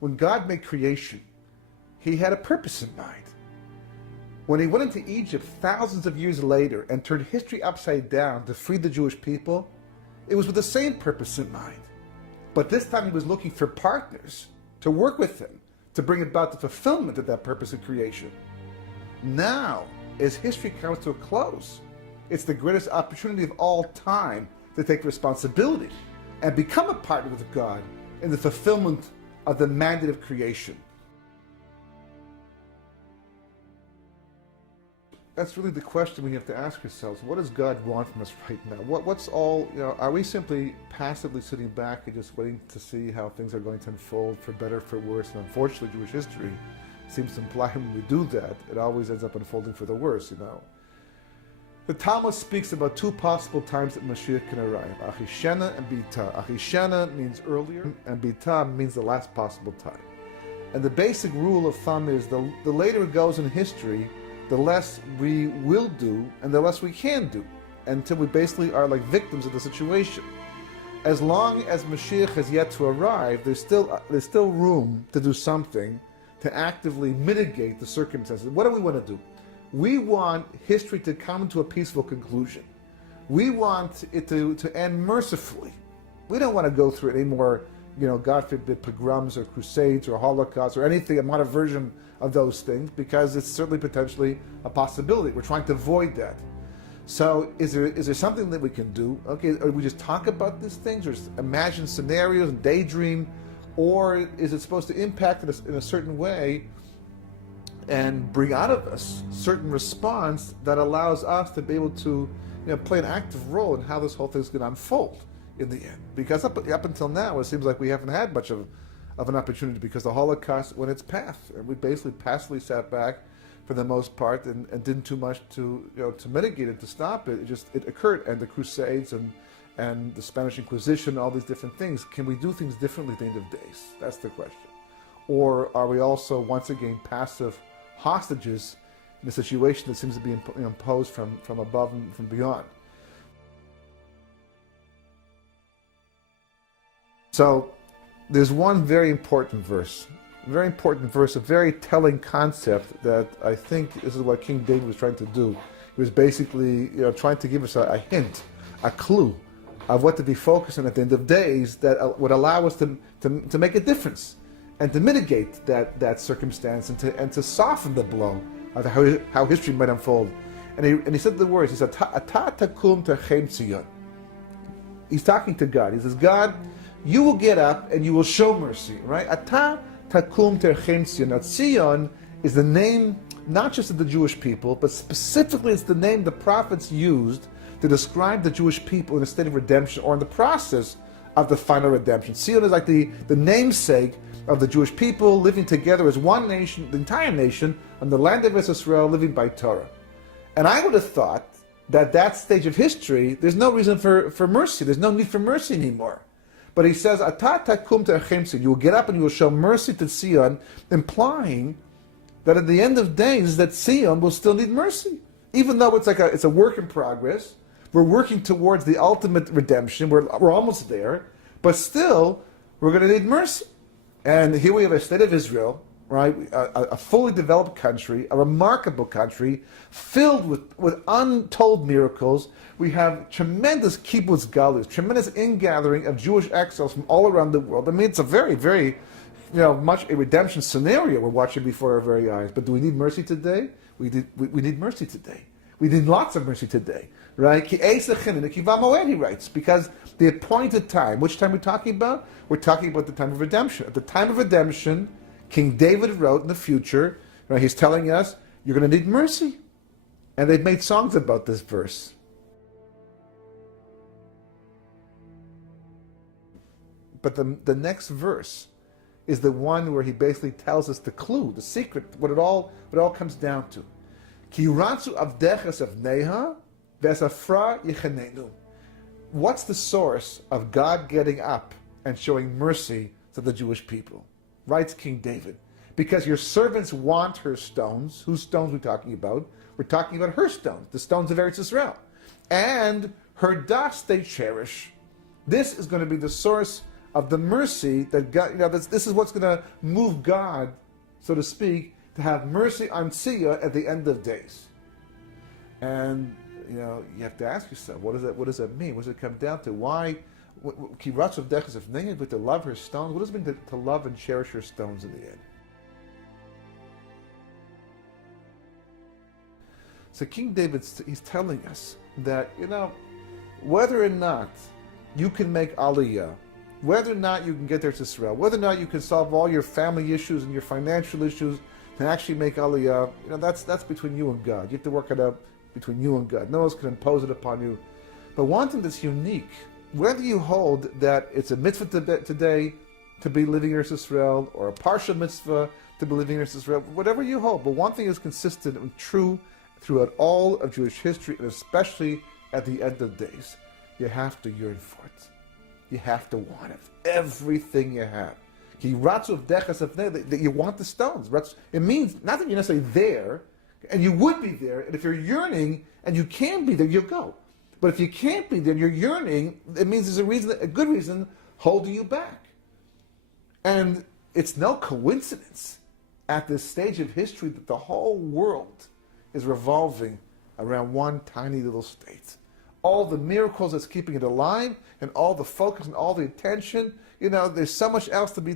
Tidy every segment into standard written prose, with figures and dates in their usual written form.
When God made creation, he had a purpose in mind. When he went into Egypt thousands of years later and turned history upside down to free the Jewish people, it was with the same purpose in mind. But this time he was looking for partners to work with him to bring about the fulfillment of that purpose in creation. Now, as history comes to a close, it's the greatest opportunity of all time to take responsibility and become a partner with God in the fulfillment of the mandate of creation. That's really the question we have to ask ourselves. What does God want from us right now? What's all, are we simply passively sitting back and just waiting to see how things are going to unfold for better, for worse? And unfortunately, Jewish history seems to imply when we do that, it always ends up unfolding for the worse, The Talmud speaks about two possible times that Mashiach can arrive, Achishena and Bita. Achishena means earlier, and Bita means the last possible time. And the basic rule of thumb is the later it goes in history, the less we will do and the less we can do, until we basically are like victims of the situation. As long as Mashiach has yet to arrive, there's still room to do something to actively mitigate the circumstances. What do we want to do? We want history to come to a peaceful conclusion. We want it to end mercifully. We don't want to go through any more, God forbid, pogroms or crusades or Holocaust or anything, a modern version of those things, because it's certainly potentially a possibility. We're trying to avoid that. So is there something that we can do? Okay, or we just talk about these things or imagine scenarios and daydream, or is it supposed to impact us in a certain way and bring out of us certain response that allows us to be able to play an active role in how this whole thing is going to unfold in the end? Because up until now, it seems like we haven't had much of an opportunity, because the Holocaust went its path, and we basically passively sat back for the most part and didn't too much to mitigate it, to stop it. It occurred, and the Crusades and the Spanish Inquisition, all these different things. Can we do things differently at the end of days? That's the question. Or are we also once again passive hostages in a situation that seems to be imposed from above and from beyond? So there's one very important verse, a very telling concept that I think this is what King David was trying to do. He was basically trying to give us a hint, a clue of what to be focused on at the end of days that would allow us to make a difference and to mitigate that circumstance and to soften the blow of how history might unfold. And he said the words, he said, Ata takum terchem Tzion. He's talking to God. He says, God, you will get up and you will show mercy, right? Ata takum terchem Tzion. Now, Tzion is the name not just of the Jewish people, but specifically it's the name the prophets used to describe the Jewish people in a state of redemption or in the process of the final redemption. Tzion is like the namesake of the Jewish people living together as one nation, the entire nation, on the land of Israel, living by Torah. And I would have thought that stage of history, there's no reason for mercy. There's no need for mercy anymore. But he says, Ata takum terchem Tzion. You will get up and you will show mercy to Tzion, implying that at the end of days, that Tzion will still need mercy. Even though it's a work in progress, we're working towards the ultimate redemption. We're almost there, but still, we're going to need mercy. And here we have a state of Israel, right? A fully developed country, a remarkable country, filled with untold miracles. We have tremendous kibbutz galus, tremendous ingathering of Jewish exiles from all around the world. I mean, it's a very, very, much a redemption scenario we're watching before our very eyes. But do we need mercy today? We need mercy today. We need lots of mercy today, right? He writes, because the appointed time, which time we're talking about? We're talking about the time of redemption. At the time of redemption, King David wrote in the future, right, he's telling us, you're going to need mercy. And they've made songs about this verse. But the next verse is the one where he basically tells us the clue, the secret, what it all comes down to. Ki ranzu avdeches of neha, vesafra yichanenu. What's the source of God getting up and showing mercy to the Jewish people? Writes King David. Because your servants want her stones. Whose stones are we talking about? We're talking about her stones, the stones of Eretz Yisrael. And her dust they cherish. This is going to be the source of the mercy that God, this is what's going to move God, so to speak, to have mercy on Tzia at the end of days. And, you have to ask yourself, what does that mean? What does it come down to? Why, ki ratzav dechas if nein, but to love her stones, what does it mean to love and cherish her stones in the end? So King David, he's telling us that, whether or not you can make Aliyah, whether or not you can get there to Israel, whether or not you can solve all your family issues and your financial issues and actually make Aliyah, that's between you and God. You have to work it out between you and God. No one else can impose it upon you. But one thing that's unique, whether you hold that it's a mitzvah today to be living in Eretz Israel, or a partial mitzvah to be living in Eretz Israel, whatever you hold, but one thing is consistent and true throughout all of Jewish history, and especially at the end of days, you have to yearn for it. You have to want it. Everything you have. That you want the stones. It means not that you're necessarily there, and you would be there, and if you're yearning and you can be there, you'll go. But if you can't be there and you're yearning, it means there's a good reason holding you back. And it's no coincidence at this stage of history that the whole world is revolving around one tiny little state. All the miracles that's keeping it alive, and all the focus and all the attention, there's so much else to be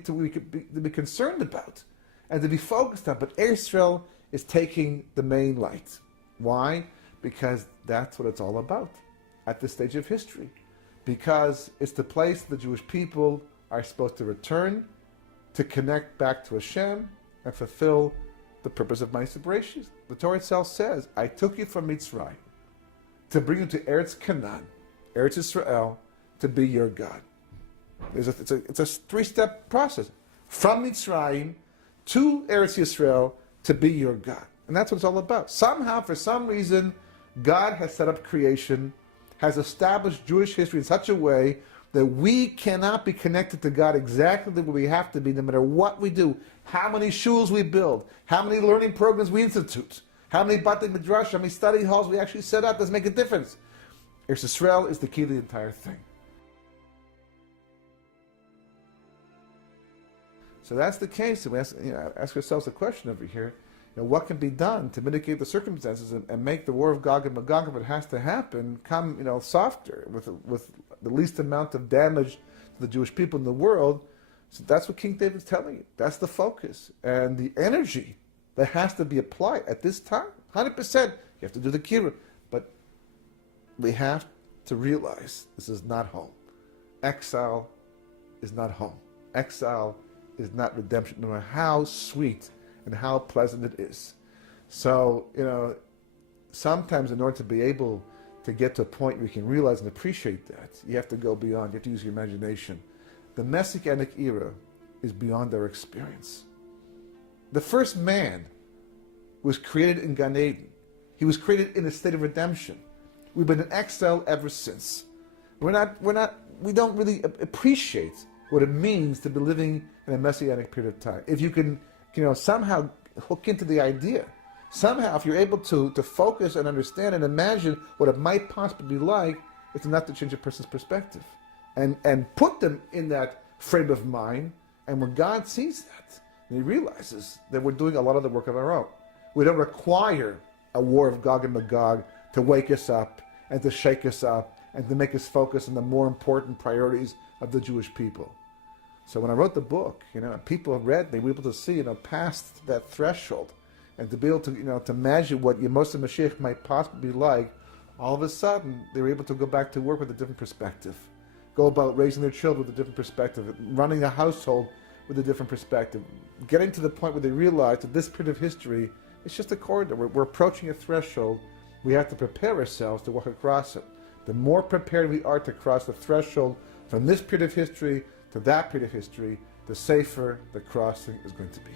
concerned about and to be focused on. But Israel is taking the main light. Why? Because that's what it's all about at this stage of history. Because it's the place the Jewish people are supposed to return to connect back to Hashem and fulfill the purpose of my separation. The Torah itself says, I took you from Mitzrayim to bring you to Eretz Canaan, Eretz Israel, to be your God. It's a three-step process. From Mitzrayim to Eretz Yisrael to be your God. And that's what it's all about. Somehow, for some reason, God has set up creation, has established Jewish history in such a way that we cannot be connected to God exactly the way we have to be, no matter what we do, how many shuls we build, how many learning programs we institute, how many batei midrash, how many study halls we actually set up. Doesn't make a difference. Eretz Yisrael is the key to the entire thing. So that's the case. And we ask ourselves a question over here. What can be done to mitigate the circumstances and make the war of Gog and Magog, if it has to happen, come softer, with the least amount of damage to the Jewish people in the world? So that's what King David's telling you. That's the focus and the energy that has to be applied at this time. 100%. You have to do the kira, but we have to realize this is not home. Exile is not home. Exile is not redemption, no matter how sweet and how pleasant it is. So, sometimes in order to be able to get to a point where you can realize and appreciate that, you have to go beyond. You have to use your imagination. The Messianic era is beyond our experience. The first man was created in Gan Eden. He was created in a state of redemption. We've been in exile ever since. We don't really appreciate what it means to be living in a Messianic period of time. If you can somehow hook into the idea, somehow if you're able to focus and understand and imagine what it might possibly be like, it's enough to change a person's perspective and put them in that frame of mind. And when God sees that, and he realizes that we're doing a lot of the work of our own. We don't require a war of Gog and Magog to wake us up and to shake us up and to make us focus on the more important priorities of the Jewish people. So when I wrote the book, people read, they were able to see, past that threshold, and to be able to, to imagine what Yemos Mashiach might possibly be like. All of a sudden, they were able to go back to work with a different perspective, go about raising their children with a different perspective, running a household with a different perspective, getting to the point where they realize that this period of history is just a corridor. We're approaching a threshold. We have to prepare ourselves to walk across it. The more prepared we are to cross the threshold from this period of history to that period of history, the safer the crossing is going to be.